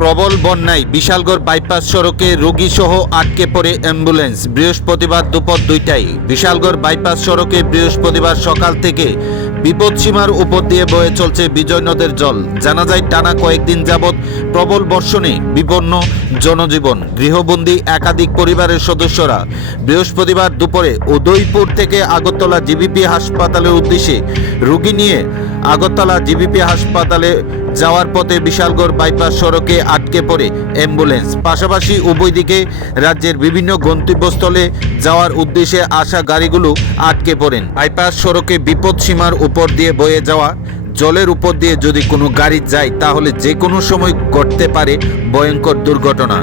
প্রবল বন্যায় বিশালগড় বাইপাস সড়কে রোগী সহ আটকে পড়ে অ্যাম্বুলেন্স। বৃহস্পতিবার দুপুর দুইটায় বিশালগড় বাইপাস সড়কে বৃহস্পতিবার সকাল থেকে বিপদসীমার উপর দিয়ে বয়ে চলছে বিজয় নদের জল। জানা যায়, টানা কয়েকদিন যাবৎ প্রবল বর্ষণে বিপন্ন জনজীবন। গৃহবন্দী একাধিক পরিবারের সদস্যরা বৃহস্পতিবার দুপুরে উদয়পুর থেকে আগরতলা জিবিপি হাসপাতালের উদ্দেশ্যে রোগী নিয়ে আগরতলা জিবিপি হাসপাতালে যাওয়ার পথে বিশালগড় বাইপাস সড়কে আটকে পড়ে অ্যাম্বুলেন্স। পাশাপাশি উভয় দিকে রাজ্যের বিভিন্ন গন্তব্যস্থলে যাওয়ার উদ্দেশ্যে আসা গাড়িগুলো আটকে পড়েন। বাইপাস সড়কে বিপদ সীমার উপর দিয়ে বয়ে যাওয়া, জলের উপর দিয়ে যদি কোনো গাড়ি যায়, তাহলে যে কোনো সময় ঘটতে পারে ভয়ঙ্কর দুর্ঘটনা।